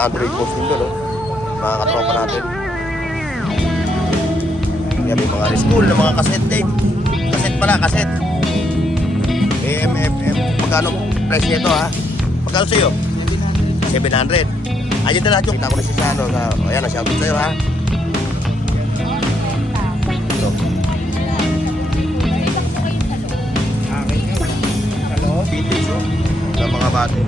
Android post nito, no? Mga katropa natin. Yan, may mga school na mga cassette tape. Cassette pala, cassette. AMFM. Magkano price nito, ha? Magkano sa'yo? 700. Ayun na lahat yung kita ko na siya sa ano. Ayan, na-shoutout sa'yo, ha? Ito. Vintage, oh. Ng mga bate.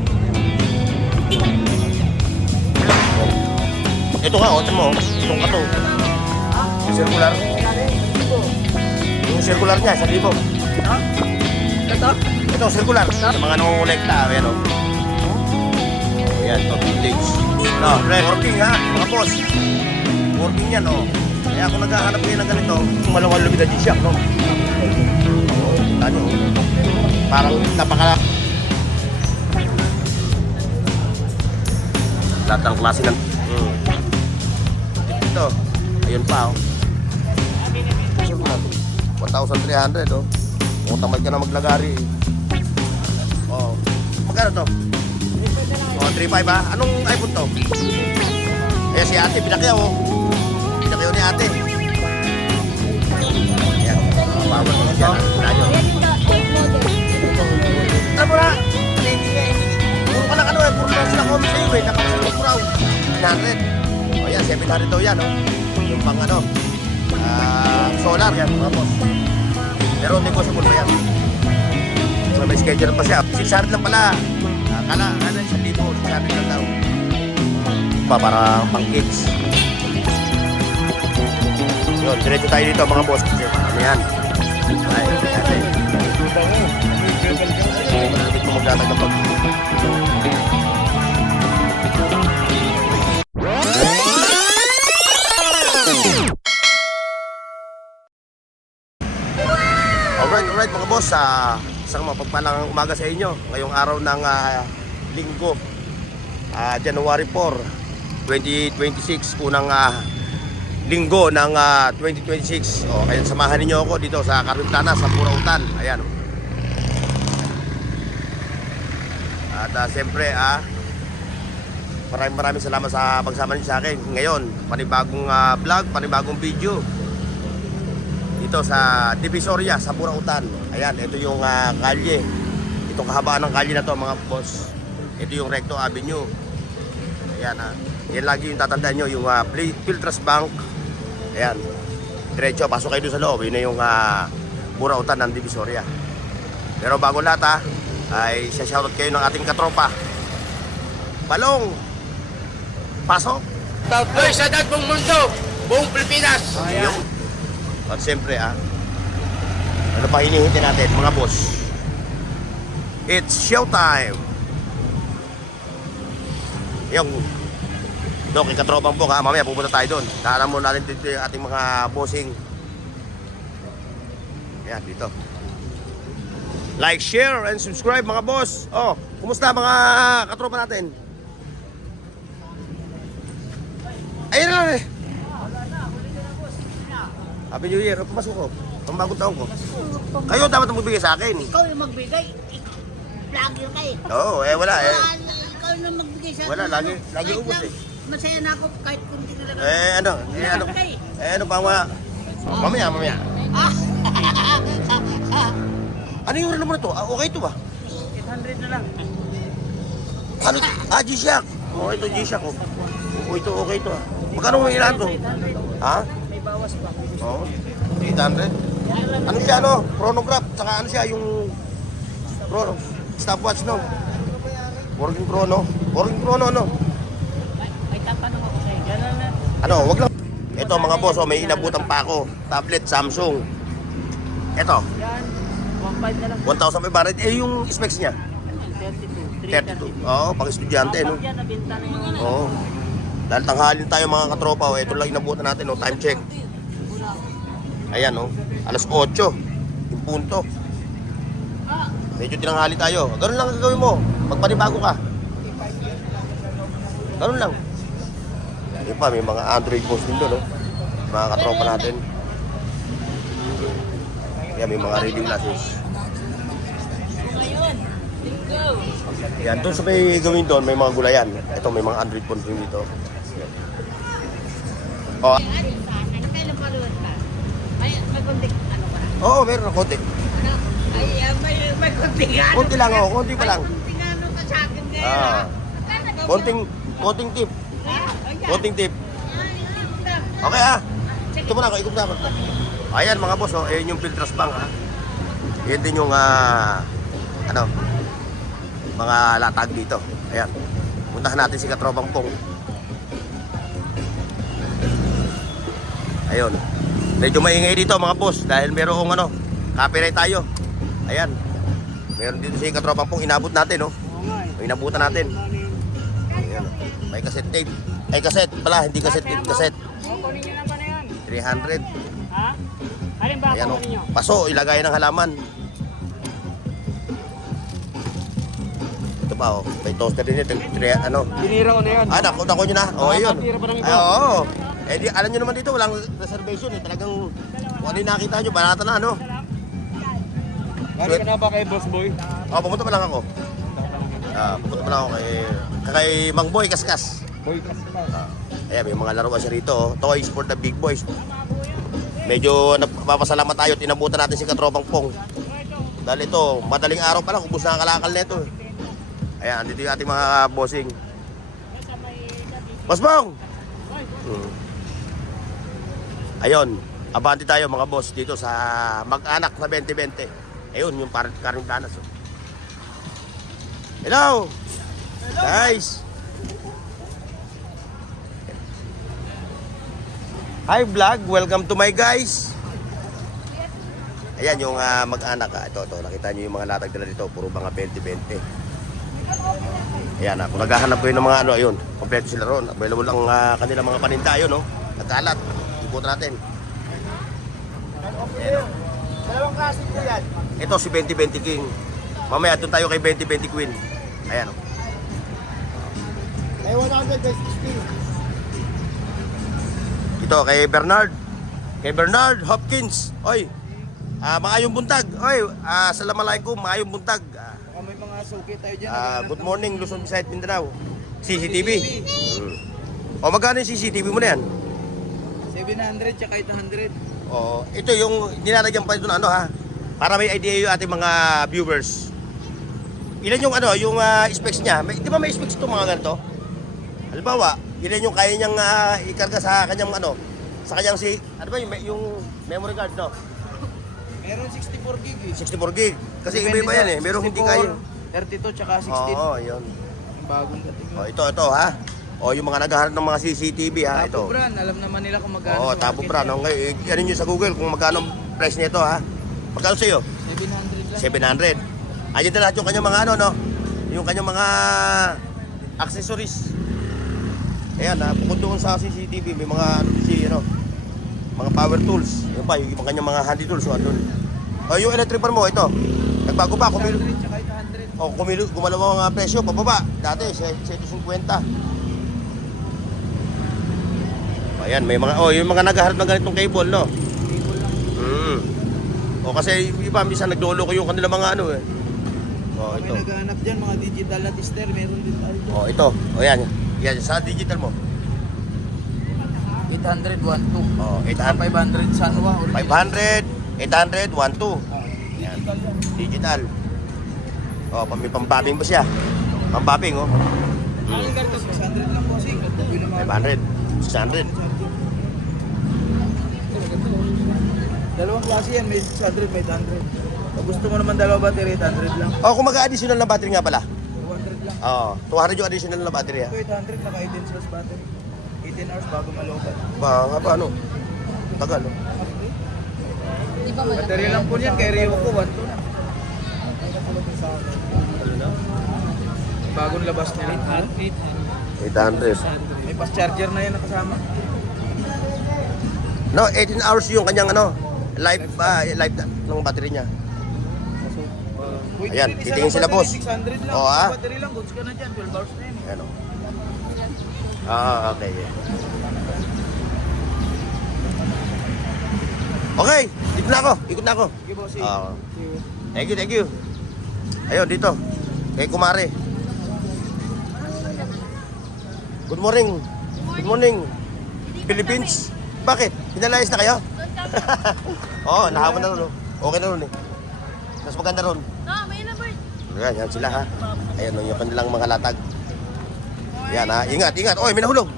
Ito nga, otan mo. Itong kato. Yung circular. Yung circular niya, 1,000. Ito? Ito, circular. Sa mga nangungulekta, ayan o. Ayan, ito, vintage. No, working ha, mga boss. Working yan o. Kaya kung naghahanap kayo ng ganito, malawang lumita G-Shock, no? Kita nyo. Parang napakala. Lahat ng klase ng... Ito, ayun pa, oh. 1,300, oh. Kung tamad ka na maglagari, eh. Oh. Magkano to? Oh, 3,500, ha? Anong iPhone to? Ayan si ate, pinakyaw, oh. Pinakyaw ni ate. Ayan, mabawal ko dyan, ha? Pinakyaw. Ano mo na? Puro ka lang ano, eh. Puro lang sila comment sa'yo, eh. Nakapasok ko raw. 900. O yan, 700 daw yan, no? Yung pang ano, solar yan, mga boss. Pero negotiable pa yan. So may schedule pa siya. 600 lang pala. Kala, ano, 1,000, 600 lang daw. Para pang kids. Yun, diretso tayo dito, mga boss. Ano yan? Ay, ate. Malapit mo magtatagapag. Alright mga boss, isang mapagpalang umaga sa inyo ngayong araw ng linggo, January 4, 2026, unang linggo ng 2026. O, kaya samahan niyo ako dito sa Carpintana, sa Burautan. Ayan. At siyempre, maraming salamat sa pagsama niyo sa akin. Ngayon, panibagong vlog, panibagong video dito sa Divisoria, sa Burautan. Ayan, ito yung kalye. Itong kahabaan ng kalye na to, mga boss. Ito yung Recto Avenue. Ayan, yan lagi yung tatandaan nyo, yung Filtras Bank. Ayan, diretso, pasok kayo doon sa loob. Yun na yung Burautan ng Divisoria. Pero bago lahat, ay shoutout kayo ng ating katropa Balong. Pasok. Hoy, sa dad buong mundo, buong Pilipinas. Ayan. At siyempre, ano pa hinihintay natin, mga boss? It's showtime! Yung doon, kay Katropang Bok, mamaya pupunta tayo doon. Daanan muna natin dito yung ating mga bossing. Ayan, dito. Like, share, and subscribe, mga boss. Oh, kumusta mga katropa natin? Ayun na lang eh. Happy New Year. Pumasok ko. Ang bagong taon ko. Kayo dapat magbigay sa akin. Ikaw yung magbigay. Vlogger ka eh. Oo, wala eh. Ikaw yung magbigay sa akin. Wala, lagi ubos eh. Masaya na ako kahit kunti na lang. Ano pa mga... Mamaya. Ano yung relo mo na to? Okay ito ba? 800 na lang. Ano? G-Shock. Oo, ito G-Shock. Oo, ito okay ito. Magkano mo ilan to? Ha? May bawas pa. Oo, 800. Ano siya, no? Chronograph. Saka ano siya, yung... Stopwatch, no? Working chrono, no? May tatanong ako sa'yo. Gano'n na. Ano, wag lang. Ito mga boss, may inabutan pa ako. Tablet, Samsung. Ito, Yan. 1.5 na lang. 1,500. Yung specs niya? 32. 32. Oo, pang estudyante, no? Yan, nabinta na yung... Oo. Dahil tanghalin tayo mga katropa, ito lang inabutan natin, no? Time check. Ayan, no? Alas 8. Yung punto. Medyo tinanghali tayo. Ganun lang gagawin mo. Magpanibago ka. Ganun lang. Yan pa, may mga Android phones din doon, no? Mga katropa natin. Yan, may mga reading glasses. Yan, doon sa may gawin doon, may mga gulayan. Ito, may mga Android phone din dito. Oh, Kailan pa rin ka? May konti, ano ba? oo, meron na konti. Ano? Ay, may konti nga. Konti lang, oh, konti pa lang. May konti nga ano ka sa akin ngayon. Ah. Konting tip. Konting tip. Okay ah. Ito muna ako, ikot na ako. Ayan mga boss, oh, ayan yung Filtras Bank ha. Yan din yung ano, mga latag dito. Ayan. Puntahan natin si Katropang Pong. Ayun. Medyo maingay dito mga boss dahil merong ano, copyright tayo. Ayan. Meron dito si Katropang Pong, inabot natin, oh. Inabutan natin. Ayan. May cassette tape. Ay, cassette pala, hindi cassette tape, cassette. Kunin nyo lang ba na yan? 300. Ha? Alin ba Ayan, oh. kunin nyo? Paso, ilagay ng halaman. Ito pa, oh. May toaster din ito. Ano? Binira ko na yan. Nako nyo na. Oh, ayun. Nakatira pa ng iba. Ay, oo. Eh, di, alam nyo naman dito, walang reservation eh. Talagang, kung ano yung nakita nyo, banata na, ano? Bari ka na ba kay Boss Boy? Oh, pumunta pa lang ako. Pumunta pa lang ako kay Mang Boy Kaskas. Boy kasi pa. Ayan, may mga laruan siya rito. Oh. Toys for the big boys. Medyo napapasalamat tayo at inabutan natin si Katropang Pong. Dahil ito, madaling araw pa lang, ubus na ang kalakal nito. Ayan, dito yung ating mga bossing. Boss Bong! Ayun, abante tayo mga boss dito sa Mag-anak na 2020. Ayun, yung Karing Planas. Oh. Hello! Guys! Hi vlog, welcome to my guys. Ayan yung Mag-anak. Ito, nakita nyo yung mga latag nila dito. Puro mga 20-20. Ayan, kung naghahanap kayo ng mga ano, ayun. Kompleto sila ron. Available ang kanilang mga paninda, ayun, no? Nagkalat. Ikutan natin. Ayan, Dalawang klase po yan. ito si 20-20 King. Mamaya doon tayo kay 20-20 Queen. Ayan, no? May 100 by 60. Ito kay Bernard. Kay Bernard Hopkins. Oy, maayong buntag. Oy, assalamualaikum, maayong buntag. May mga suki tayo dyan. Good morning, Luzon, Visayas, Mindanao. CCTV. O magkano yung CCTV mo na yan? 700 tsaka 800. Oo, ito yung nilalagyan pa ito na ano ha. Para may idea yung ating mga viewers. Ilan yung ano, yung specs niya? Di ba may specs ito mga ganito? Halimbawa, ilan yung kaya niyang ikarga sa kanyang ano? Sa kanyang ano ba yung memory card, no? Meron 64 gig eh. 64 gig. Kasi iba-iba yan eh. Merong hindi kaya. 32 tsaka 16. Oo, yun. Ang bagong dating. O, ito ha. O, yung mga naghahanap ng mga CCTV ha, ito. Tapo brand, alam naman nila kung magkano. Oo, sa Tapo market. Brand. Ngayon, ano nyo sa Google kung magkano ang price nito ha. Magkano sa'yo? 700 lang. 700. Ayun na lahat yung kanyang mga ano, no? Yung kanyang mga accessories. Ayan ha, bukod doon sa CCTV, may mga mga power tools. Yung pa, yung kanyang mga handy tools. So, andun. O, yung electric fan mo, ito. Nagbago pa, 100 tsaka 800. O, gumalaw ang presyo, pababa. Dati, 750. Ayan, may mga, yung mga naghaharap ng ganitong cable, no? Cable lang. O, kasi yung iba, minsan naglolo ko yung kanila mga ano eh. O, May ito. naghahanap dyan, mga digital na tester, meron din tayo dyan. O, ito. O, yan. Yan, sa digital mo. 800, 1, 2. O, 800. 500 Sanwa. 500, 800, 1, 2. Yan. Digital. O, may pambabing ba siya? Pambabing, oh. 600 lang po kasi. 500, 600. Dalawang klase yan, may 600, may 800. Kung gusto mo naman dalawa battery, 800 lang. O, kung mag-additional na battery nga pala. 200 lang. Oo, 200 yung additional na battery, ha? Ito 800, naka 18 cells battery. 18 hours bago malobat. Nga pa, ano? Tagal, no? Battery lang po niyan, kay Rio ko, 1, 2 na. Bagong labas nila. 800. May fast charger na yan nakasama. No, 18 hours yung kanyang ano, life ng battery niya. Pwede Ayan, rin isa titingin lang sila, battery, boss. 600 lang. Oo, Isa ah. battery lang, goods ka na dyan, 12 hours na yan. Ano? Okay. Okay, dito na ako. Ikot na ako. Okay, boss. Thank you. Ayun, dito. Kay Kumare. Good morning. Good morning. Philippines. Bakit? Pinalayas na kayo? Oo, nahawan na ron. Okay na ron eh. Mas maganda ron. No, may number. Ayan, yan sila ha. Ayan yung kanilang mga latag. Yan ha. Ingat, ingat. Oy, may nahulog.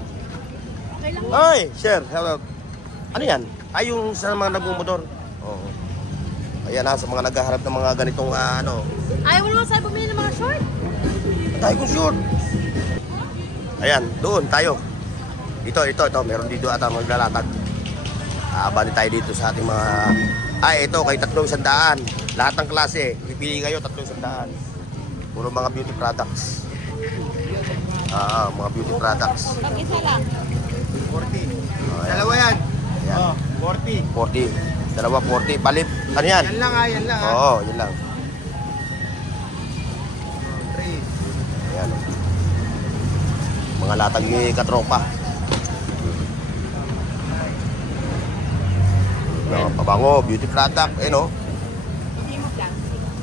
Okay lang. Oy, sir. Hello. Ano yan? Ay, yung sa mga nagmumotor. Oo. Ayan ha, sa mga naghaharap ng mga ganitong ano. Ayaw mo naman sa'yo bumili ng mga short. Tayo kong short. Ayan, doon tayo. Ito. Meron dito ata maglalatag. Abani tayo dito sa ating mga... Ay, ito, kay 300. Lahat ng klase. Pipili kayo, 300. Puro mga beauty products. Mga beauty products. Pag-isa lang. 40. Dalawa yan. Ayan. Oh, 40. 40. Dalawa 40. Palit. Ano yan? Yan lang yan lang Oo, yun lang. 3. Ayan. Mga latag ni katropa. Pabango, beauty product, no? Hindi mo lang.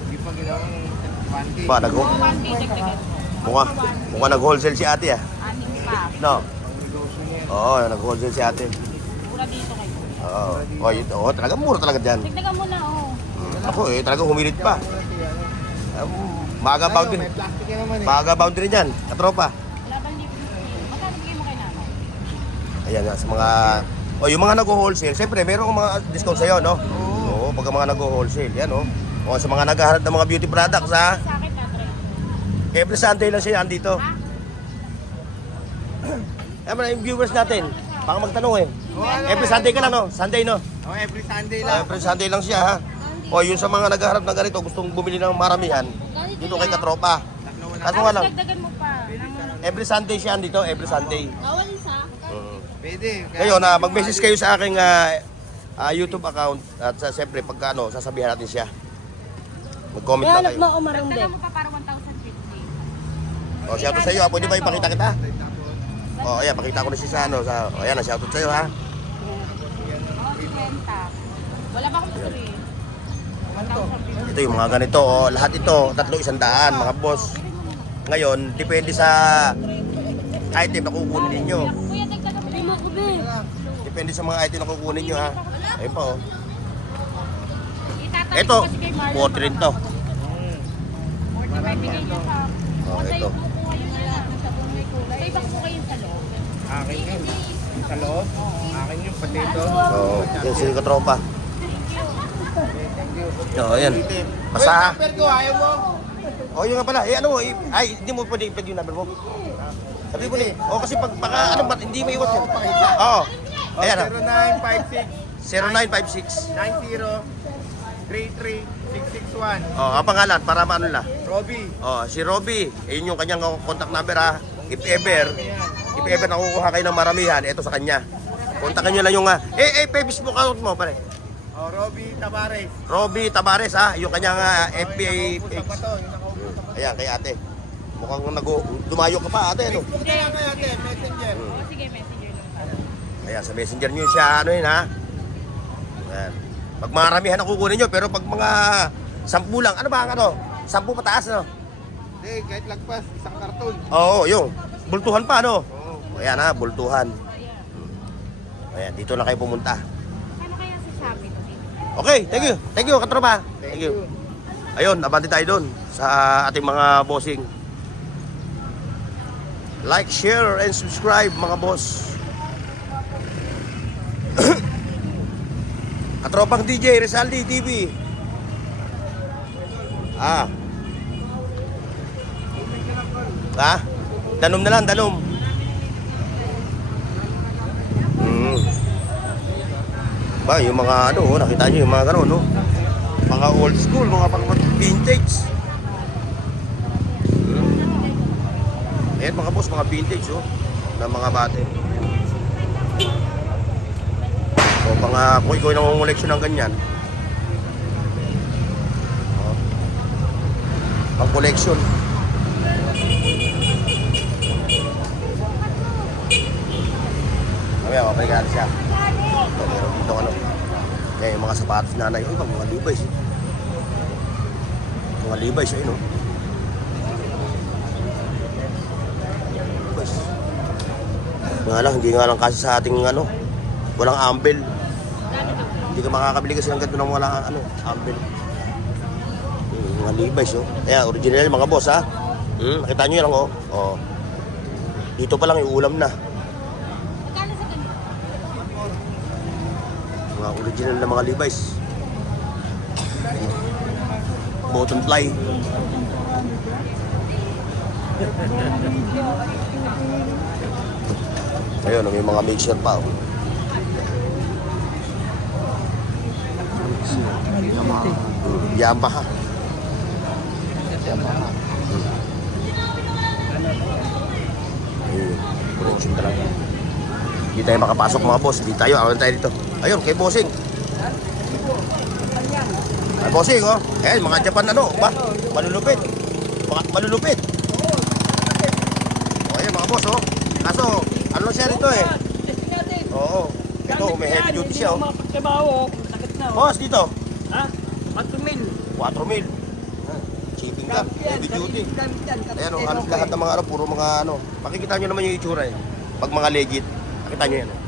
Hindi pa ginawang 1K. Ba, One day dagdagan. mukha nag-wholesale si ate ah. Anim pa. No? Oo, nag-wholesale si ate. Pura dito kayo. Oo, talaga mura talaga dyan. Dagdagan mo na, oh. Ako talaga humilit pa. Maaga boundary. May plastic yan naman eh. Maaga boundary dyan, katropa. Laban libre. Magkano bigay mo kay nanay? Ayan nga, sa mga... yung mga nag-wholesale, siyempre, meron mga discount sa'yo, no? Oo, pagka mga nag-wholesale, yan, no? O, sa mga naghahanap ng mga beauty products, ha? Sa akin, tatry. Every Sunday lang siya andito. Ha? Yung viewers natin, baka magtanong eh. Every Sunday ka lang, no? Sunday, no? Oh, every Sunday lang. Every Sunday lang siya, ha? O, yun sa mga naghahanap ng ganito, gustong bumili ng maramihan, dito kay Katropa. At mo nga lang, Dagdagan mo pa. every Sunday siya andito, every Sunday. Bawal isa. Pwede. Ngayon, mag-message kayo sa aking YouTube account at siyempre pagka sasabihan natin siya. Mag-comment lang kayo. Dagdagan mo pa para 1,050. O, shoutout sa iyo, pwede ba ipakita kita? O, ayan, pakita ko na siya sa ayan, shoutout sa iyo, ha? Wala ba akong tuloy? Ito yung mga ganito, lahat ito, 300, mga boss. Ngayon, depende sa item na kukunin ninyo. Kuya, dagdagan mo na mo ko, be. Depende sa mga item na kukunin nyo, ha? Ayun pa, Itatawag Ito, ko kasi kay Marlon. 40 rin to. 45 bigay niya sa... O, Kasi ito. yung kukuha yun na lang sa buong may kulay. May bang kukuha yun sa loob? Akin yun. Sa loob. Akin yung potato. Oo, yan si Katropa. Thank you. O, ayan. Basta, ha? Number ko, ayaw mo. O, yun nga pala. Ano mo, ay, hindi mo pwede ipad yung number mo. Sabi mo ni, kasi pag baka, hindi may iwas yun. Oo. Ayan, ha? 0956 0956. 90 33 661. Ang pangalan, para maano lang. Robby. Si Robby, yun yung kanyang contact number, ha. If ever nakukuha kayo ng maramihan, ito sa kanya. Kontakin nyo lang yung, Facebook account mo, pare. Robby Tabares. Robby Tabares, ha. Yung kanyang FBA Usap page. pa to, yung nakausap. Ayan, kay ate. Mukhang dumayo ka pa, ate, ano? Facebook na lang kayo, ate. Messenger. O sige, messenger lang pa. Ayan, sa messenger nyo siya, ha. Ayan. Pag maramihan ang kukunin nyo, pero pag mga 10 lang, ano ba ang 10 pataas, ano? Hindi, kahit lagpas, isang karton. Oo, yung bultuhan pa, ano? Oo. Ayan, ha, bultuhan. Ayan, dito na kayo pumunta. Ano kaya sa Shopee to? Okay, thank you. Thank you, katropa. Thank you. Ayun, abante tayo doon sa ating mga bossing. Like, share, and subscribe, mga boss. Katropang DJ, Rizaldi TV. Danom na lang, danom. Ba, yung mga nakita niyo yung mga gano'n, no? Mga old school, mga pang vintage. Ayan mga boss, mga vintage, na mga bate. So, mga kung ikaw nangunguleksyon ng ganyan. Pang collection. Mamaya, mapalikan siya. Ito, meron dito Ayan, yung mga sapatos nanay. Ay, mga Levi's. Mga Levi's, ayun, Nga lang, hindi nga lang kasi sa ating ano, walang ambel. Hindi ka makakabili kasi ng ganito ng walang ano, ambel. Mga Levi's, oh. Kaya, original mga boss, ha? Nakita nyo yan, oh. Oh. Dito pa lang, iulam na. Magkano sa ganito? Mga original na mga Levi's. Button fly. Ayun, may mga mixer pa, oh. Yamaha. Ayun, connection talaga. Hindi tayo makapasok mga boss. Hindi tayo. Awan tayo dito. Ayun, kay Bossing. Ay, Bossing, oh. Ayan, mga Japan ano, ba? Malulupit. Malulupit. Oh, ayan, mga boss, oh. Kaso, ano siya rito, eh? Oo. Ito, may heavy duty siya, oh. Boss, dito. Ha? 4,000. 4,000. Shipping ka. Heavy duty. Ayan, oh, halos lahat ng mga ano, puro mga ano. Makikita nyo naman yung itsura, eh. Pag mga legit, makita nyo yan, oh.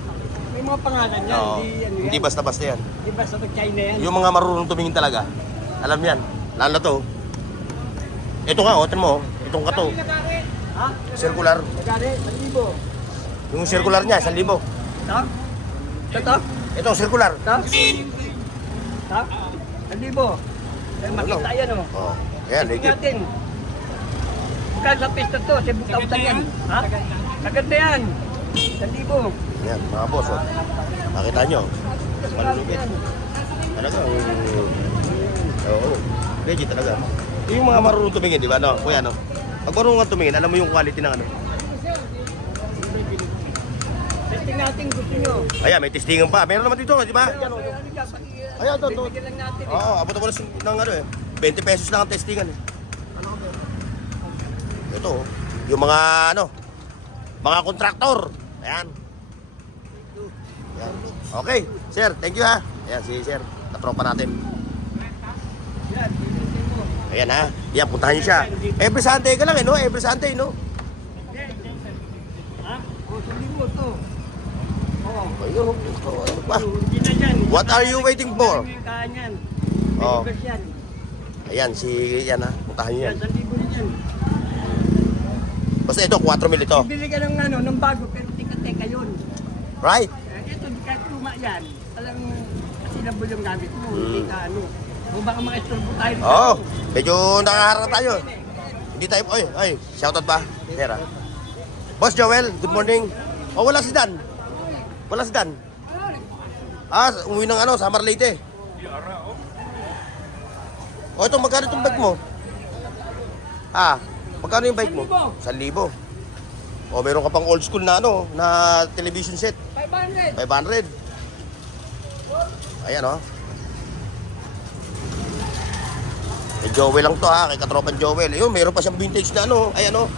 May mga pangalan yan, Oo. Hindi basta-basta yan. Di ba sa China yan? Yung mga marunong tumingin talaga, alam yan. Lalo na to. Ito nga, oh, tingnan mo, oh. Itong kato. Ha? Circular. Nagari, 1,000. Yung circular niya, 1,000. Ta? Ito? Ito, circular. Ta? Ta? 1,000. Eh, makita yan, oh. Oh. Ayan, Tingnan legit. natin. Magkano sa pista to? Sa bukautan yan. Ha? Maganda yan. 1,000. Ayan, mga boss, oh. Makita nyo. Malulupit. Talaga, oo. Legit talaga. Yung mga marunong tumingin, di ba, no? Kuya, no? Pag marunong tumingin, alam mo yung quality ng ano. Testing natin, gusto nyo. Ayan, may testingan pa. Meron naman dito, di ba? Ayan, ito. Bibigyan lang natin. Oo, abot ako ng ano, eh. 20 pesos lang ang testingan, eh. Ito, oh. Yung mga, ano, mga kontraktor. Ayan. Ayan. Okay, sir, thank you, ha. Ayan, si sir, katropa natin. Ayan, ha. Ayan, puntahan niyo siya. Every Sunday ka lang, eh, no? Every Sunday, no? Ha? O, 1,000 to. Oo. Ayun, oh. Ano pa? Hindi na dyan. What are you waiting for? Marami yung kaan yan. Oo. May yan. Ayan, yan, ha. Puntahan niyo Yan, yan. 1,000 din yan. Basta ito, 4,000 ito. Bibili ka ng ano, ng bago, pero tika-teka yun. Right? Ito, kahit luma yan, alam sinabol yung gamit mo, hindi ka ano. O baka mga istorbo tayo. Oo, oh, medyo nakaharap tayo. Hindi tayo, oy, shoutout ba? Tera. Boss Joel, good morning. Oh, wala si Dan. Wala si Dan. Ah, umuwi ng ano, Summer Leyte. Oh, ito, magkano itong bike mo? Ah, magkano yung bike mo? 1,000. Oh, meron ka pang old school na ano, na television set. 500. 500. Ayan, oh. Kay Joel lang to, ha, kay katropan Joel. Ayun, meron pa siyang vintage na ano, ayan, oh.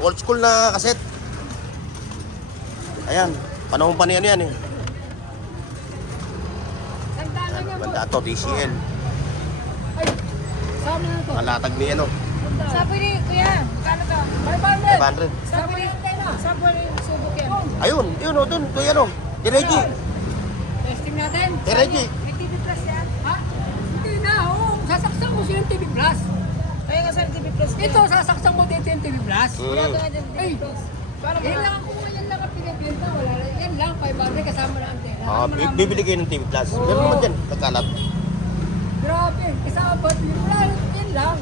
Old school na cassette. Ayan, panahon pa niyan yan, eh. Ayan, banda to, TCL. Sama na to. Malatag ni ano, Sabi ni Kuya, magkano ka? 500. Sabi ni subok yan. Ayun, yun, oh, dun, to yan, oh. Direji, Testing natin. Direji. May TV Plus yan. Ha? Hindi na, oo. Sasaksan mo siya yung TV Plus. Kaya nga sa TV Plus. Ito, sasaksan mo dito yung TV Plus. Wala ka nga dyan TV Ay, Plus. Paano yan lang ako, yan lang ang pinibenta. Wala lang. Yan lang, 500 kasama na ang tela. Ah, bibili kayo ng TV Plus. Meron naman dyan, nagkalat. Grabe, kasama ba TV Plus? Yan lang.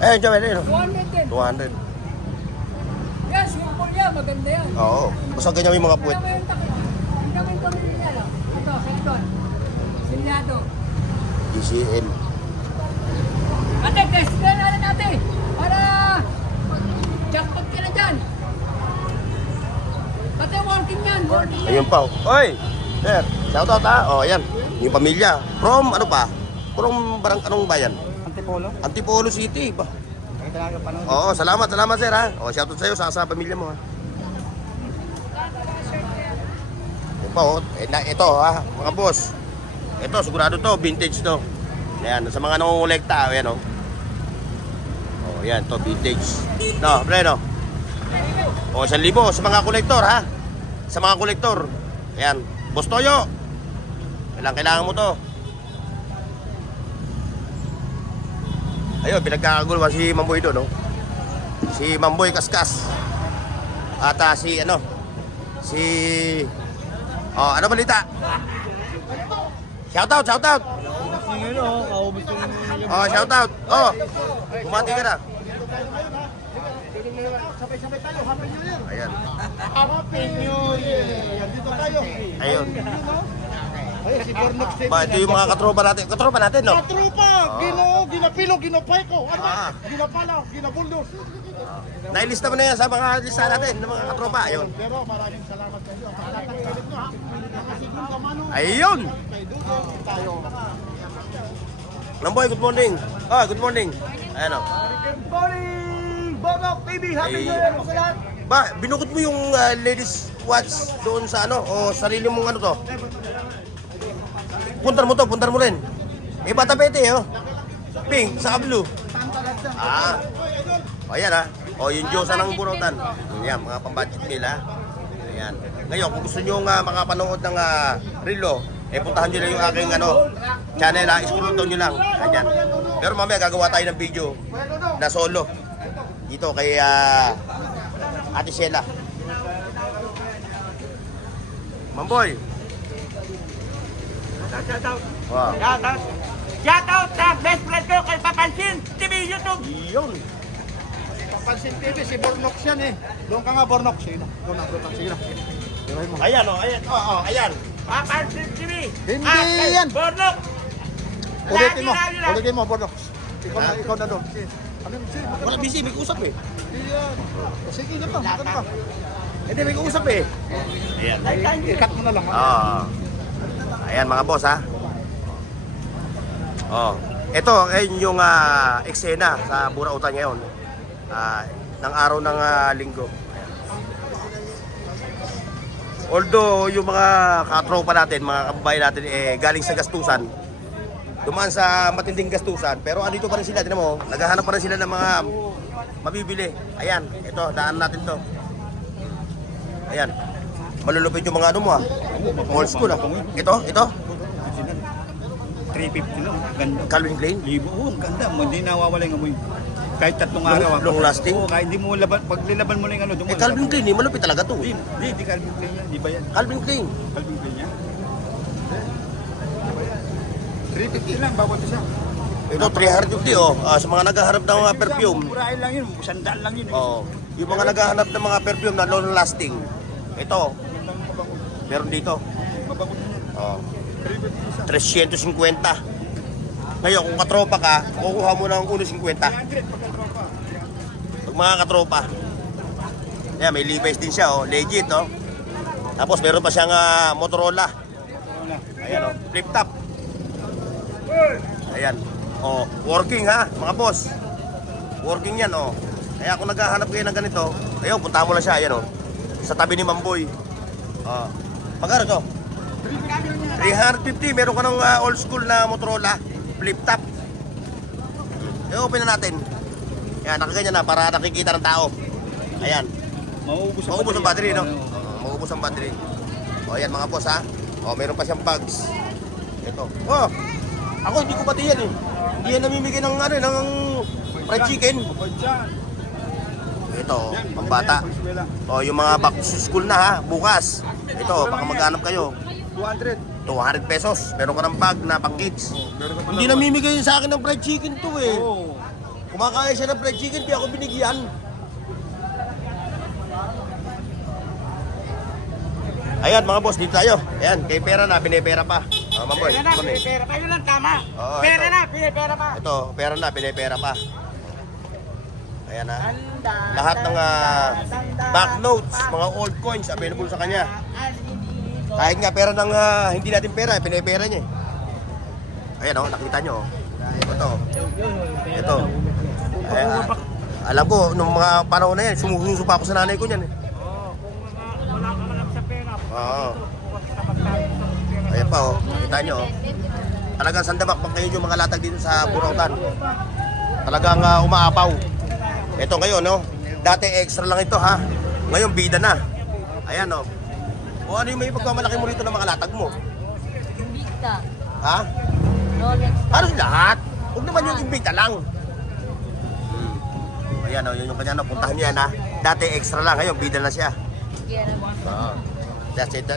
Eh, Joel, ayun, oh. 200 din. 200. Yan, simple yan. Maganda yan. Oo, basta ganyan yung mga puwet. Wala mo yung takip. Ang gawin ko rin niya, no? Ito, section. Sinyado. TCL. Ate, test na natin natin. Para jackpot ka na dyan. Pati working yan. Working yan. Ayun pa, oh. Oy, sir, shoutout, ha. Oh, ayan, yung pamilya. From, ano pa? From anong bayan? Antipolo? Antipolo City ba? Ay, talaga panood. Oo, salamat sir, ha. Oh, shoutout sa'yo, sa pamilya mo, ha. Ito pa, oh. Ito, ha, mga boss. Ito, sigurado to, vintage to. Ayan, sa mga nangongolekta, ayan, oh. Oh, ayan, to, vintage. No, pre, no? Oh, 1,000 sa mga kolektor, ha. sa mga kolektor. Ayan, Boss Toyo. Kailangan mo to. Ayun, pinagkakaguluhan si Mamboy doon, no? Si Mamboy Kaskas. At ano balita? Shoutout! Oh, shoutout! Oh, bumati ka na. Sabay-sabay tayo, Happy New Year! Ayan. Happy New Year! Dito tayo! Ayun. Ayun, si Bornox TV. Ito yung mga katropa natin. Katropa natin, no? Katrupa! Ginapilo, ginapay ko! Ano? Ah. Ginapala, ginabuldos! Nailista mo na yan sa mga lista natin ng mga katropa. Ayun. Pero maraming salamat sa iyo. Lahat ng galit nyo, ha? Kasi kung kamano, Ayun! kay Dudong tayo. Lamboy, good morning. Ah, good morning. Ayan, o. Good morning! Bonok TV! Happy Ay. New Year po sa lahat! Ba, binukod mo yung ladies watch doon sa o sarili mong ano to? Puntar mo rin. Eh, bata pete, oh. Pink, sa blue. Ah. O, yan, ha. O, yung Diyosa ng Bunutan. Yan, mga pambudget nila. Ayan. Ngayon, kung gusto nyo makapanood ng relo, puntahan nyo lang yung aking channel, scroll down nyo lang. Ayan. Pero mamaya gagawa tayo ng video na solo. Dito kay Ate Sheila. Mamboy. Shoutout! Wow. Shoutout sa best friend ko kay Papansin TV YouTube! Yun. Papansin TV, si Bornox yan eh. Doon ka nga, Bornox. Sige na. Doon na. Sige na. Tirahin mo. Ayan, ayan. Ayan. Papansin TV! Hindi yan. Bornok! Ulitin mo, Bornox. Ikaw na doon. Sige. Ano yung sige? Wala busy, may kausap eh. Yan. Sige na to. Ano pa? Hindi, may kausap eh. Ayan. I-cut mo na lang. ha? Ayan mga boss ha. Oh, ito ayun yung eksena sa Burautan ngayon. Ng araw ng linggo. Ayan. Although yung mga katropa natin, mga kababayan natin galing sa gastusan, dumaan sa matinding gastusan, pero andito pa rin sila, tingnan mo, naghahanap pa rin sila ng mga mabibili. Ayan, ito, daan natin to. Ayan. Malulupit yung mga mo old school Ito. 350 lang, ganda. Calvin Klein. Libo, ganda mo, hindi nawawala yung amoy. Kahit 3 araw. Long lasting? Oo, kahit hindi mo laban, pag nilaban mo na yung ano, Calvin Klein, malupit talaga to. Hindi Calvin Klein yan, di ba yan? Calvin Klein. Calvin Klein yan? 350 lang, bawat isa. Ito, 350 sa mga naghahanap ng mga perfume. Murahin lang yun, 100 lang yun. Yung mga naghahanap ng mga perfume na long lasting. Ito, meron dito. Mabango din yan. 350. Ngayon, kung katropa ka, kukuha mo ng 150. 300 pagkatropa. Pag mga katropa. Yan, may Levi's din siya, legit, Tapos meron pa siyang Motorola. Ayan, flip top. Ayan. Working ha, mga boss. Working yan, Kaya kung naghahanap kayo ng ganito, ayun, punta mo lang siya, ayan, sa tabi ni Mamboy. Magkano to? 350, meron ka ng old school na Motorola, flip top. I-open na natin. Ayan, nakaganyan na para nakikita ng tao. Ayan. Maubos ang battery, no? Maubos ang battery. Ayan mga boss ha. Meron pa siyang bags. Ito. Ako hindi ko pati yan eh. Hindi yan namimigay ng ng fried chicken. Ito, pambata. Yung mga back to school na ha, bukas. Ito, baka maghanap kayo. 200 pesos. Meron ka ng bag na pang kids. Hindi namimigay sa akin ng fried chicken to eh. Kumakain siya ng fried chicken, kaya ako binigyan. Ayan mga boss, dito tayo. Ayan, kay pera na, pinipera pa. Mamboy, Pera na, pinipera pa. Yun lang, tama. Oo, Pera ito. na, pinipera pa. Ito, pera na, pinipera pa. Ayan ha. Lahat ng banknotes, mga old coins available sa kanya. Kahit nga pera ng hindi natin pera, pinipera niya. Ayan nakita nyo. Ito. Alam ko, nung mga panahon na yan, sumususo pa ako sa nanay ko niyan. Kung wala ka lang sa pera. Ayan pa nakita nyo. Talagang sandabak kayo yung mga latag dito sa Burautan. Talagang umaapaw. Ito ngayon, dati extra lang ito ha. Ngayon bida na. Ayan O ano yung may pagkamalaki mo rito ng mga latag mo? Invicta. Ha? Rolex. Ano lahat? Huwag naman yung Invicta lang. Ayan o, yun yung kanya, no? Puntahan niyo yan ha. Dati extra lang, ngayon bida na siya. Kaya Oo.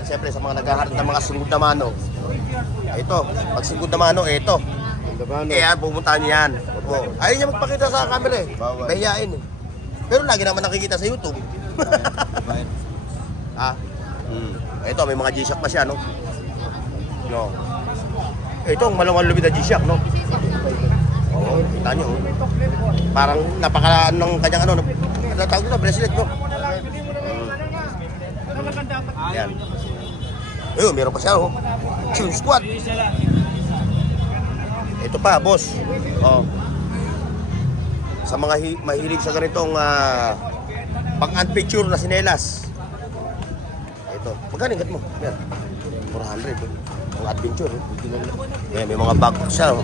Siyempre sa mga naghaharap ng mga singod na mano. Ito, pag singod na mano, ito. Kaya pupuntahan niyo yan. Opo. Ayaw niya magpakita sa camera eh. Bahiyain eh. Pero lagi naman nakikita sa YouTube. Ah. Ito, may mga G-Shock pa siya, no? No. Ito, ang malungan lubid na G-Shock, no? Oo, kita niyo. Oh. Parang napakalaan ng kanyang ano, tawag dito, bracelet, no? Yan. Ayun, meron pa siya, oh. Tune squat. Ito pa, boss. Oh. Sa mga mahilig sa ganitong pang-unpicture na sinelas. Ito. Magkano ingat mo? Yan. 400. Oh. Ang adventure. Oh. Yan, may mga bag siya. Oh.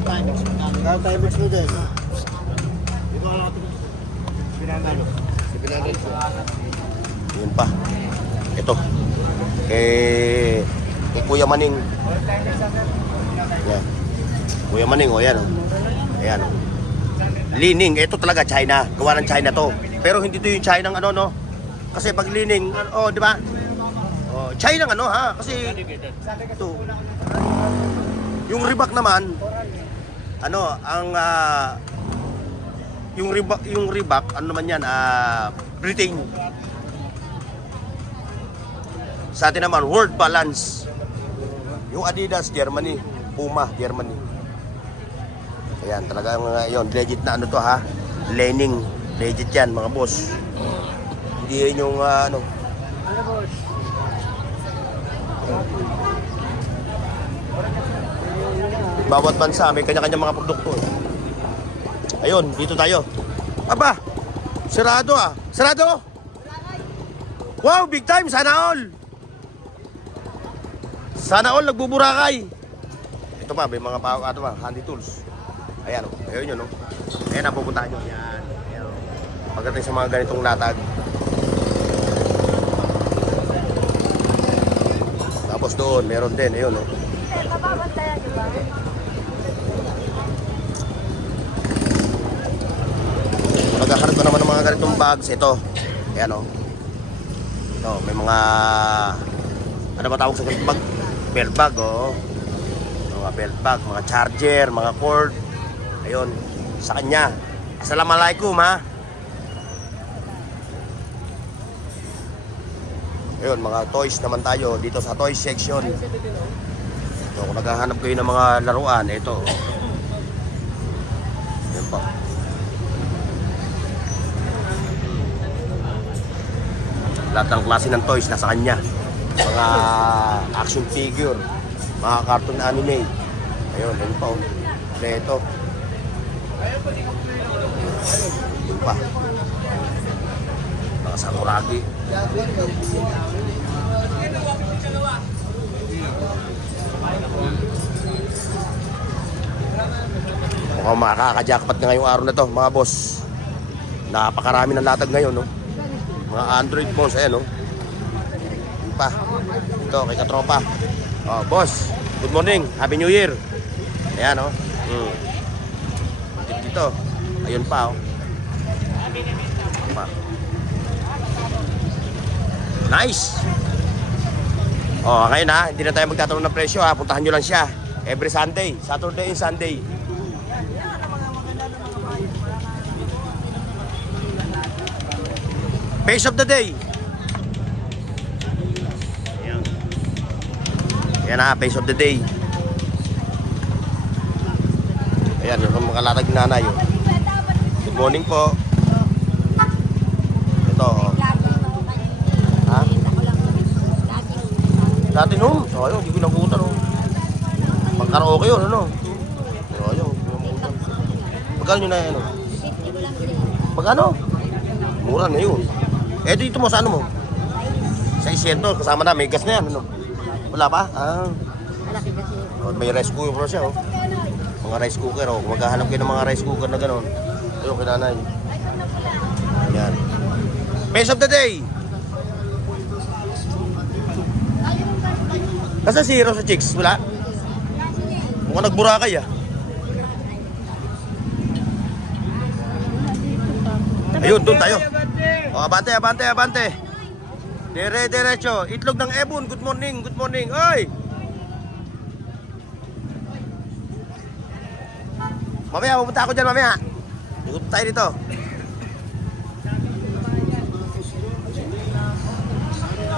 Yun pa. Ito. Kay Kuya Maning. Yan. Kuya Maning, oh yan. Oh. Ayan. Oh. Lining, ito talaga China. Gawa ng China to. Pero hindi to yung China ng ano, no? Kasi pag lining, oh, di ba? Oh, China ng ano, ha? Kasi ito. Yung Reebok naman, ano, ang yung Reebok, ano naman yan, Britain. Sa atin naman, World Balance. Yung Adidas, Germany. Puma, Germany. Ayan, talagang yun, legit na ano to ha. Lening, legit yan mga boss. Hindi yun yung ano. Bawat bansa may kanya-kanya mga produkto. Ayun, dito tayo. Aba, sarado ah. Sarado! Wow, big time, sana all! Sana all, nagbuburakay. Ito pa, may mga ano ba, handy tools. Ayan o, ayun yun o. Ayan, napupuntahan nyo. Ayan, ayan o. Pagdating sa mga ganitong latag. Tapos doon, meron din, ayun o. mababantayan nyo ba? Nagkakaroon ko naman ng mga ganitong bags. Ito, ayan o. Ito, may mga, ano ba tawag sa ganitong bag? Belt bag o. Mga belt bag, mga charger, mga cord. Ayun, sa kanya. Assalamualaikum ha. Ayun, mga toys naman tayo dito sa toy section. So, kung naghahanap kayo ng mga laruan, ito. Ayun po. Lahat ng klase ng toys nasa kanya. Mga action figure, mga cartoon anime. Ayun, ayun po. Ito. Yun pa. Mga sakuragi. Mukhang makaka-jackpot na ngayong araw na to, mga boss. Napakarami ng latag ngayon, no? Mga Android phones, ayan, no? Yun pa. Ito, kay katropa. Oh, boss, good morning. Happy New Year. Ayan, no? Dito. Ayun pa, oh. Pa. Nice! Oh, ngayon ha, hindi na tayo magtatanong ng presyo ha. Puntahan nyo lang siya. Every Sunday. Saturday and Sunday. Face of the day. Ayan. Ayan ha, face of the day. Ayan, yung mga latag nanay. Oh. Good morning po. Ito, oh. Ha? Dati nung, so ayun, hindi ko nakutan, oh. Pang-karaoke yun, ano? So ayun, magkano nyo na yan, ano? Magkano? Mura na yun. Eh, dito mo, sa ano mo? Sa 600, kasama na, may gas na yan, ano? Wala pa? Ah. Oh, may rice cooker siya, oh. Mga rice cooker, oh. Kung maghahanap kayo ng mga rice cooker na gano'n. Ayun, kinanay. Ayan. Face of the day. Nasa si Hero sa chicks? Wala? Mukhang nagburakay ah. Ayun, doon tayo. O, abante, abante, abante. Diretso. Itlog ng Ebon. Good morning, good morning. Oy! Mamaya, pupunta ako dyan mamaya. Ikot tayo dito.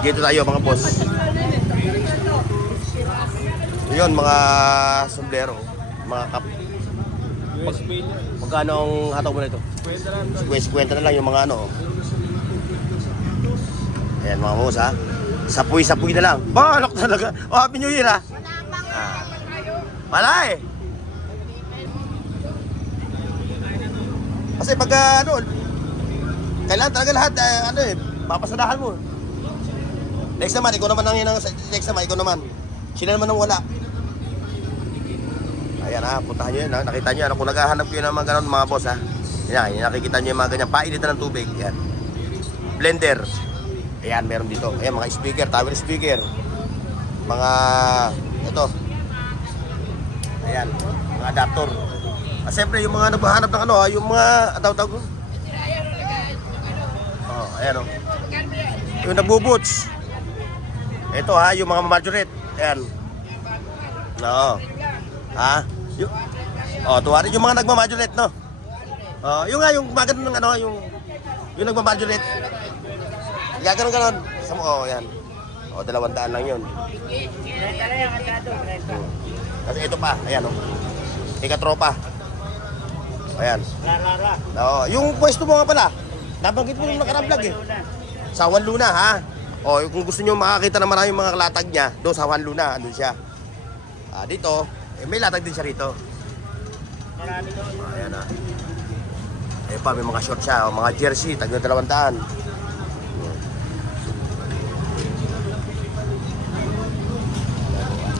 Dito tayo mga boss. Yun, mga sombrero. Mga kap. Magkano ang hataw mo na ito? 50 na lang yung mga ano. Ayan mga boss ha. Sapuy-sapuy na lang. Balak talaga. Oh, Happy New Year ha. Wala eh. Kasi pag ano, kailangan talaga lahat ano eh, papasadahan mo. Next naman, ikaw naman ang next naman, ikaw naman. Sila naman ang wala. Ayan ha, puntahan nyo yun ha. Nakita nyo yan, kung naghahanap ko yun ng mga ganun mga boss ha. Yan, nakikita nyo yung mga ganyan, painitan ng tubig. Yan. Blender. Ayan, meron dito. Ayan, mga speaker, tower speaker. Mga, ito. Ayan, mga adapter. Siyempre, yung mga naghahanap ng ano ha, yung mga, tawag ko. Oh, ayan o. Yung nagbubuts. Ito ha, yung mga majorette. Ayan. Oo. Ha? Tuwari yung mga nagmamajorette, no? Yung nga, yung magano ng ano, yung nagmamajorette. Gaganon-ganon. Yan. 200 lang yun. Kasi ito pa, ayan o. Ikatropa. Ayan. Yung pwesto mo nga pala, nabanggit mo yung nakarang vlog eh. Sa Juan Luna, ha? Kung gusto nyo makakita na maraming mga latag niya, doon sa Juan Luna, andun siya. Dito, may latag din siya rito. Ayan ha. Pa, may mga short siya, mga jersey, tag 200.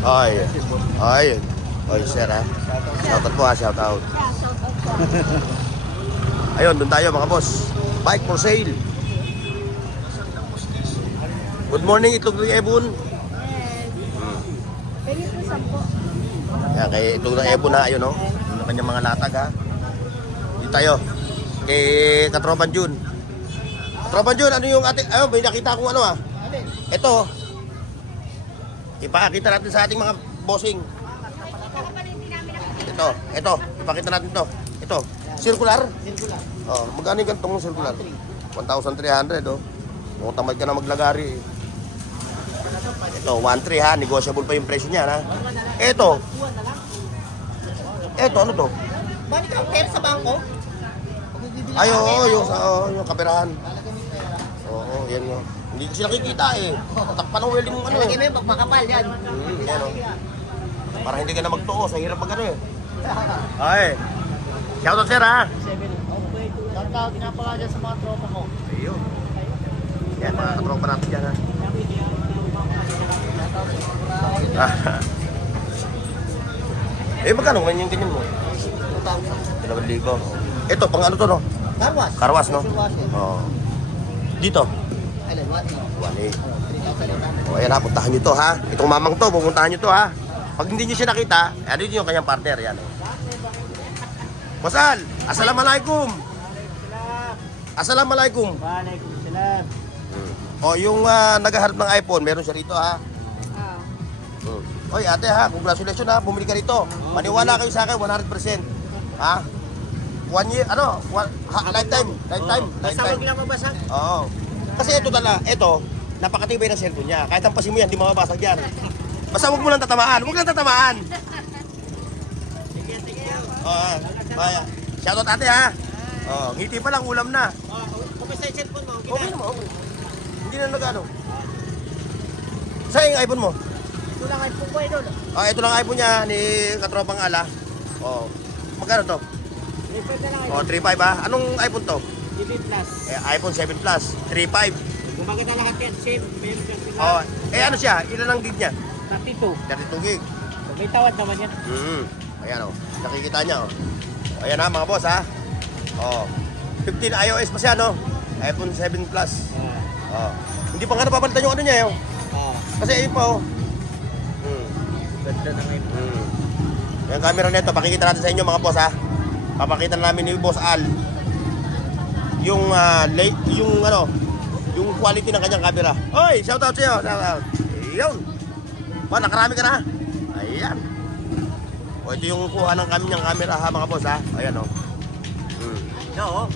Ay, sir ha. Shoutout po ha, shoutout. Ayun, doon tayo mga boss. Bike for sale. Good morning, itlog ng Ebon. Pwede po 10. Yan, kay itlog ng Ebon ha, ayun no. Yung kanyang mga latag ha. Dito tayo. Kay Katropan Jun. Katropan Jun, ano yung ating, ayun, may nakita akong ano ha. Ito. Ipakita natin sa ating mga bossing. Ito, ipakita natin to. Ito, circular. Magkano yung gantong circular? 1,300 oh. Kung tamad ka na maglagari eh. Ito, 1,300 ha, negotiable pa yung presyo niya ha. Ito, ano to? Bani ka pera sa bangko? Ay, yung kaperahan. Oo, yan yun. Hindi ko sila nakikita eh. Takpan ng welding mo ano eh. Lagyan mo yung makapal yan. Yan o. Para hindi ka na magtuo, sa hirap pag ano eh. Ay, shoutout sir ha. Shoutout nga pala dyan sa mga tropa ko. Ayun. Yan, mga katropa natin dyan ha. Magkano ngayon yung ganyan mo? 2,000. Ito, pang ano to no? Karwas. Karwas no? Oo. Dito? Alin, 1,800. Ayan ha, puntahan nyo to ha. Itong mamang to, pupuntahan nyo to ha. Pag hindi nyo siya nakita, ano yung kanyang partner, yan o. Masal, assalamualaikum. Assalamualaikum. Waalaikumsalam. Yung naghaharap ng iPhone, meron siya rito ha. Oy ate ha, congratulations ha, bumili ka rito. Maniwala kayo sa akin, 100%. Ha? 1 year, lifetime. Basta huwag lang mabasag. Oo. Kasi ito, napakatibay ng cellphone niya. Kahit ang pasin mo yan, di mababasag yan. Basta huwag mo lang tatamaan. Shoutout ate ha. Ngiti pa lang, ulam na. Basta yung cellphone mo, Okay naman, okay. Hindi na nag-ano. Saan yung iPhone mo? ito lang iPhone ko idol. Ito lang iPhone niya ni Katropang Ala. Magkano to? 3.5 ha? Anong iPhone to? 7 Plus. iPhone 7 Plus, 3.5. Kung bakit na lahat yan, same. Ano siya? Ilan ang gig niya? 32. 32 gig. May tawad naman yan. Ayan o. Nakikita niya o. Ayan ha mga boss ha. 15 iOS pa siya no? iPhone 7 Plus. Hindi pa nga napapalitan yung ano niya eh. Kasi ayun pa o. Ganda na ngayon. Yung camera nito, pakikita natin sa inyo mga boss ha. Papakita namin ni Boss Al yung yung quality ng kanyang camera. Oy, shout out sa iyo. Shout out. Ayun. Nakarami ka na. Ayan. O ito yung kuha ng kanyang camera ha mga boss ha. Ayan o. No.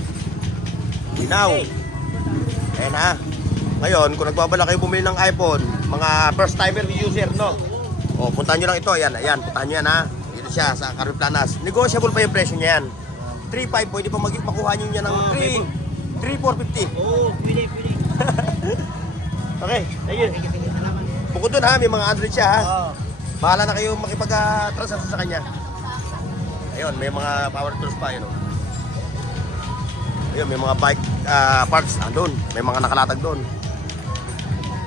Linaw. Ayan ha. Ngayon, kung nagbabala kayo bumili ng iPhone, mga first timer user, no? O, puntahan nyo lang ito. Ayan, ayan. Puntahan nyo yan ha. Dito siya sa Carmen Planas. Negotiable pa yung presyo niya yan. 3.5, pwede pa makuha nyo niya ng 3.450. Oo, pili. Okay, thank you. Bukod dun ha, may mga Android siya ha. Bahala na kayo makipag-transaction sa kanya. Ayun, may mga power tools pa, yun o. Ayun, may mga bike parts doon. May mga nakalatag doon.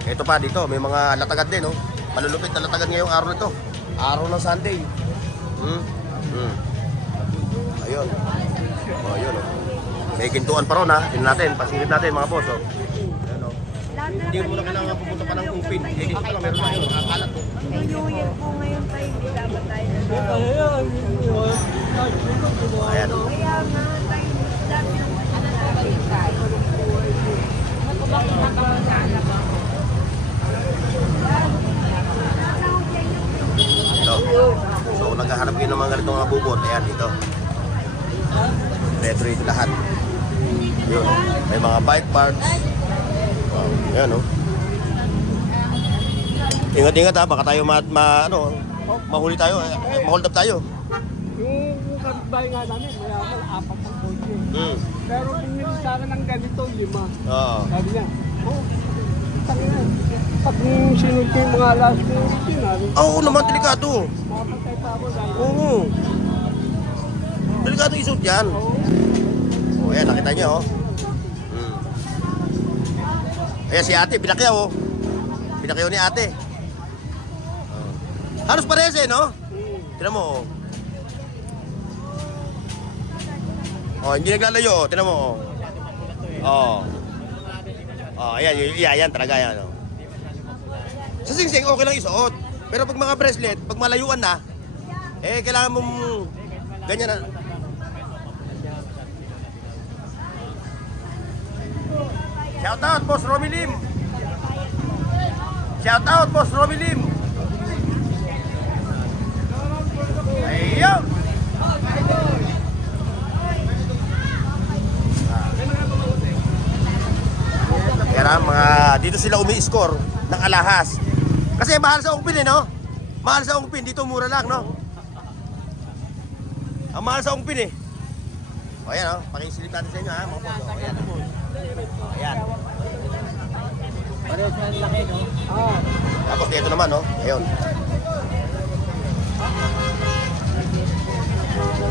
Ito pa dito, may mga latagad din, oh. Malulupit na latagad ngayong araw nito. Araw ng Sunday. Ayun. Oh, ayun, oh. May gintuan pa ron, ha. Tingnan natin, pasilip natin mga boss, oh. Ayun, oh. Hindi mo na kailangan pupunta pa ng Ungpin. Eh, dito pa lang, meron na yun. Nakakalat, oh. New Year po ngayon tayo, hindi dapat tayo na. Ayan, oh. Kaya nga tayo, dapat tayo. Ito. So, naghahanap kayo ng mga ganitong mga bubot. Ayan, dito. Retro ito lahat. Yun. May mga bike parts. Ayan, oh. Ingat-ingat ha. Baka tayo mahuli tayo. Mahold up tayo. Yung kapitbahay nga namin, mayaman, 4 ang kotse. Pero binili sa akin ng ganito, 5. Oo. Sabi niya, tangina. Pag sinunod ko yung mga last security namin, Oo naman, delikado. mapatay pa ako dahil Oo. Delikado isuot yan. O, ayan, nakita niyo, oh. Ayan si ate, pinakyaw, oh. Pinakyaw ni ate. Halos parehas eh, no? Tignan mo, oh. Oh, hindi naglalayo, oh. Tignan mo, oh. Oh. Oh, ayan, yan talaga yan, oh. Sa singsing, okay lang isuot. Pero pag mga bracelet, pag malayuan na, eh, kailangan mong ganyan na. Shout out, Boss Romy Lim. Shout out, Boss Romy Lim. Ayun. Kaya mga dito sila umi-score ng alahas. Kasi mahal sa Ungpin eh, no? Mahal sa Ungpin, dito mura lang, no? Ang mahal sa Ungpin eh. O ayan, oh. Pakisilip natin sa inyo, ha? Mga boss, oh. Ayan. Ayan. parehas na laki, no? Tapos dito naman, no? Ayun.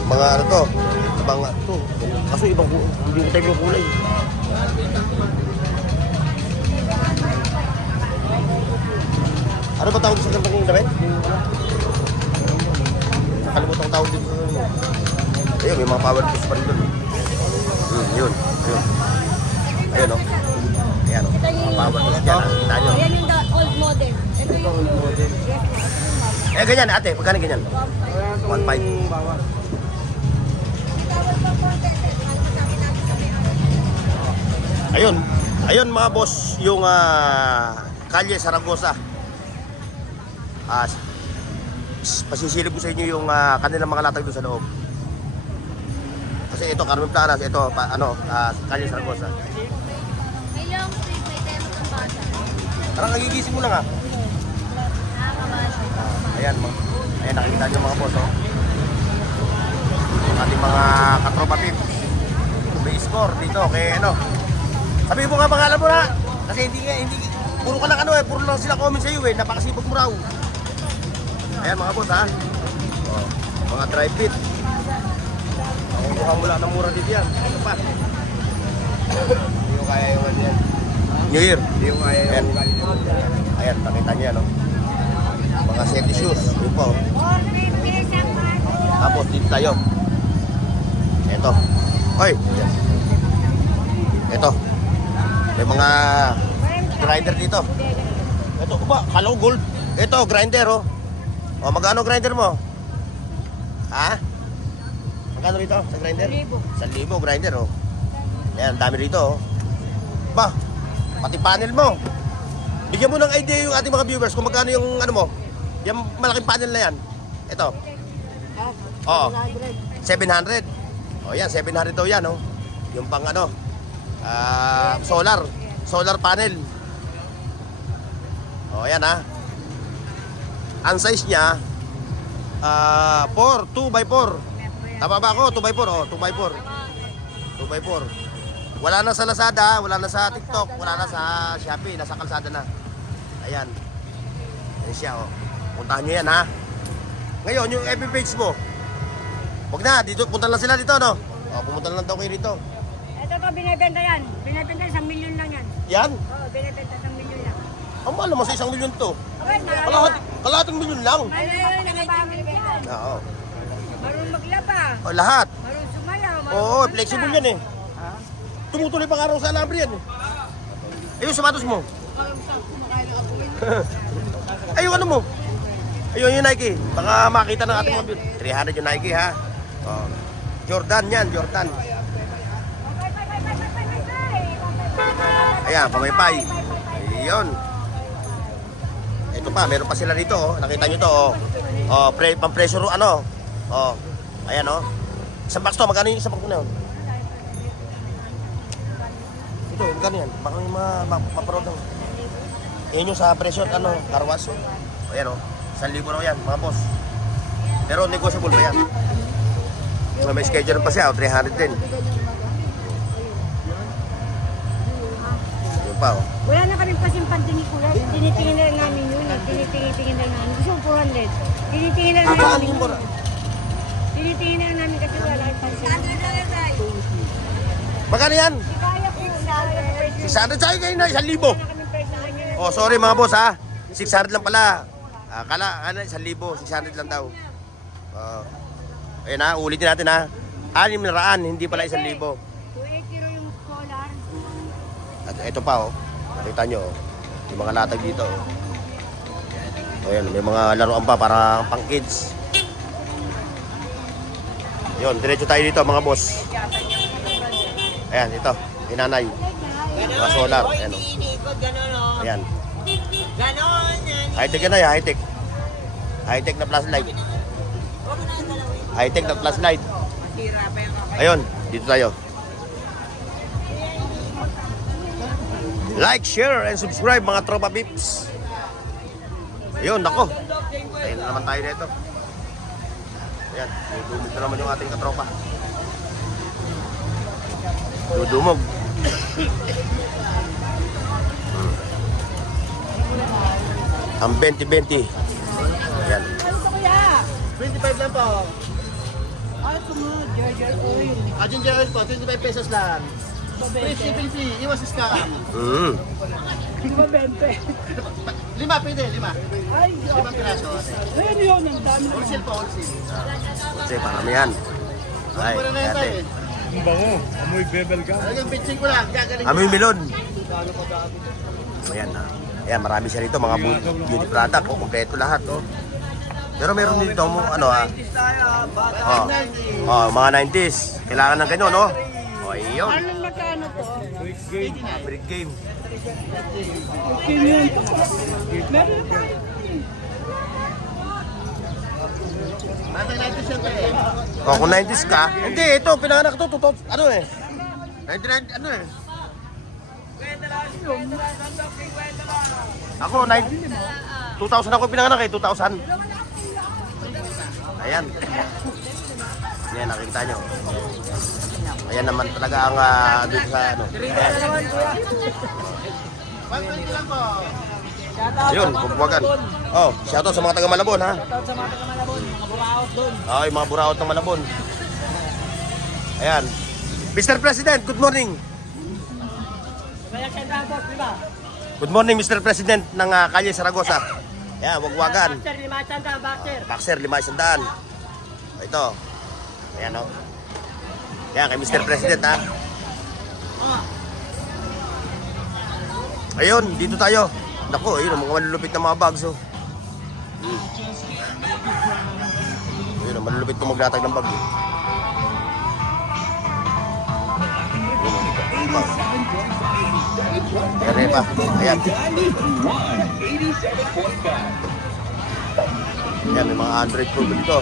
Mga ano to? Mga to. Kaso ibang hindi ko tayo yung kulay. Ano ba tawag sa gantong damit? Nakalimutan ko tawag dito sa ano. Ayun, may mga power tools pa rin doon. Yun. Ayun, no? Ayan, no? Mga power tools dyan, ha? Kita nyo. Ayan yung old model. Ito yung old model. Eh, ganyan, ate. Pagkano ganyan? 1.5. Bawas. Ayun mga boss, yung Kalye Saragosa. Pasisilip ko sa inyo yung kanilang mga latag doon sa loob. Kasi ito, Carmen Planas, ito, Kalye Saragosa. May long sleeve, may demo ng bata. Parang nagigising mo lang ha. Nakakabasa. Ayan, nakikita nyo mga boss, oh. Yung ating mga katropa pips. May score dito, kay ano. Sabi mo nga pangalan mo na. Kasi hindi, puro ka lang puro lang sila comment sa iyo eh. Napakasipag mo raw. Ayan mga boss ha. Oh, mga dry fit. Makukuha mo lang ng mura dito yan. Ano pa? Hindi ko kaya yung ano yan. New Year. Hindi ko kaya yung ayan, nakita niya no. Mga safety shoes. Yun po. Tapos dito tayo. Ito. Hoy. Ito. May mga grinder dito. Ito ba? Kala ko gold. Ito, grinder oh. O, magkano grinder mo? Ha? Magkano rito sa grinder? 1,000 grinder, oh. Ayan, dami rito, oh. Ba, pati panel mo. Bigyan mo ng idea yung ating mga viewers kung magkano yung ano mo. Yung malaking panel na yan. Ito. Oo. 700. O yan, 700 daw yan, oh. Yung pang ano, solar panel. O yan, ha. Ang size niya, 2x4. Tama ba ako? 2x4, oh, 2x4. 2x4. Wala na sa Lazada, wala na sa TikTok, wala na sa Shopee, nasa kalsada na. Ayan. Ayan siya, oh. Puntahan nyo yan, ha. Ngayon, yung FB page mo, huwag na, dito, punta lang sila dito, no? O, pumunta lang daw kayo dito. Ito po, binibenta yan. Binibenta 1 million lang yan. Yan? Oo, binibenta 1 million lang. Ang mahal naman sa 1 milyon to. Okay, marami. Kalahating milyon lang. Marami nagabamit yan. Oo. Marunong maglaba. O, lahat. Marunong sumayaw. Oo, flexible yan, eh. Tumutuloy pang araw sa alambre yan, eh. Ayun, sapatos mo. Ayun, ano mo? Ayun yung Nike. Baka makita ng ating mga view. 300 yung Nike, ha? Oh. Jordan yan, Jordan. Ayan, pamaypay. Ayun. Ito pa, meron pa sila dito, oh. Nakita nyo to, oh. Oh, pang-pressure, ano. Oh. Ayan, oh. Isang box to, magkano yung isang box na yun? Ito, magkano yan? Baka may maparod ng... Yan yung sa pressure, ano, karwas. Oh. Ayan, oh. 1,000 raw yan, mga boss. Pero negotiable pa yan. May schedule pa siya, 300 din. Yun pa, oh. Wala na kaming pasimpante ni Kuya. Tinitingin na lang namin yun. Tinitingin na lang namin. Gusto mo 400. Tinitingin na lang namin yun. Tinitingin na lang namin kasi wala kang pasimpante. Magkano yan? Kaya po. 600 sa'yo kayo na, 1,000. Wala kaming pesa kanya. Oh, sorry mga boss, ha. 600 lang pala. Kala, 1,000, 600 lang daw. Ayun, ha, ulitin natin, ha. 600, hindi pala 1,000. 280 yung collar. At ito pa, oh. Nakita nyo, oh. Yung mga latag dito, oh. Ayan, may mga laruan pa para pang kids. Yun, diretso tayo dito, mga boss. Ayan, ito, inanay. Mga solar, ayan, oh. Ayan. High-tech yan, high-tech. High-tech na flashlight. High-tech na flashlight. Ayun, dito tayo. Like, share, and subscribe mga tropa pips. Ayun, nako. Ayun na naman tayo dito. Ayan, dudumog na naman yung ating katropa. Dudumog. Ang 20-20. Ayan. 25 lang po. Ginger oil po, 25 pesos lang. Free shipping fee, iwas scam. Lima, pwede, 5. 5 piraso. Wholesale po, wholesale. Kasi paramihan. Ay, Mura na yan tayo ate. eh. Ang bango. Amoy bebel ka. Talagang pitching ko lang, gagaling Amoy milon. Ayan, ha. Ayan, marami siya rito, mga beauty product, oh, kompleto lahat, oh. Pero meron dito mo, ano, ha. Oh, mga 90s. Kailangan ng ganyan, no? Oh, ayun. Anong magkano to? Break game. Batay natin siyempre eh. Oh, kung 90s ka, hindi, ito, pinanganak to, ano eh. 99, ano eh. Ako, 2000 ako pinanganak eh, 2000. Ayan. Ayan, nakikita nyo. Ayan naman talaga ang dito sa ano. Ayan. 120 lang po. Ayun, pagbuwagan. Oh, shoutout sa mga taga Malabon, ha? Shoutout sa mga taga-Malabon, mga buraot doon. Oh, yung mga buraot ng Malabon. Ayan. Mr. President, good morning. Kaya siya dapat, di ba? Good morning, Mr. President ng Kalye Saragosa. Ayan, wagwagan. Boxer, 500, boxer. Boxer, 500. Ito. Ayan, o. Ayan, kay Mr. President, ha. Ayun, dito tayo. Naku, ayun, ang mga malulupit na mga bags, oh. Ayun, malulupit ko maglatag ng bagyo. Ayan pa. Ayan. Ayan, may mga 100 po dito.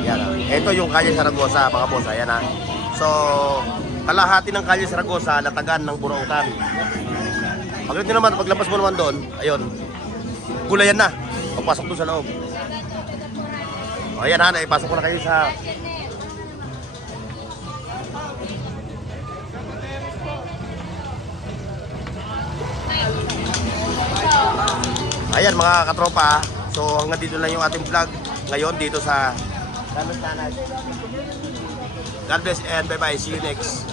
Ayan. Ito yung Kalye Zaragoza, mga boss. Ayan ha. So, kalahati ng Kalye Zaragoza, latagan ng Burautan. Pagdating naman, paglabas mo naman doon, ayun, gulayan na. Pagpasok doon sa loob. O, ayan ha, naipasok ko na kayo sa... Ayan mga katropa, so hanggang dito lang yung ating vlog ngayon dito sa Danos Tanay. God bless and bye-bye. See you next.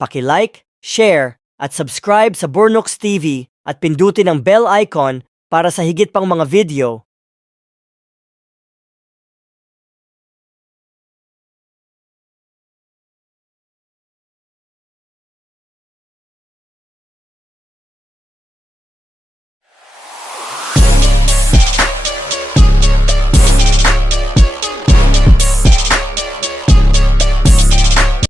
Paki-like, share, at subscribe sa Bornox TV at pindutin ang bell icon para sa higit pang mga video.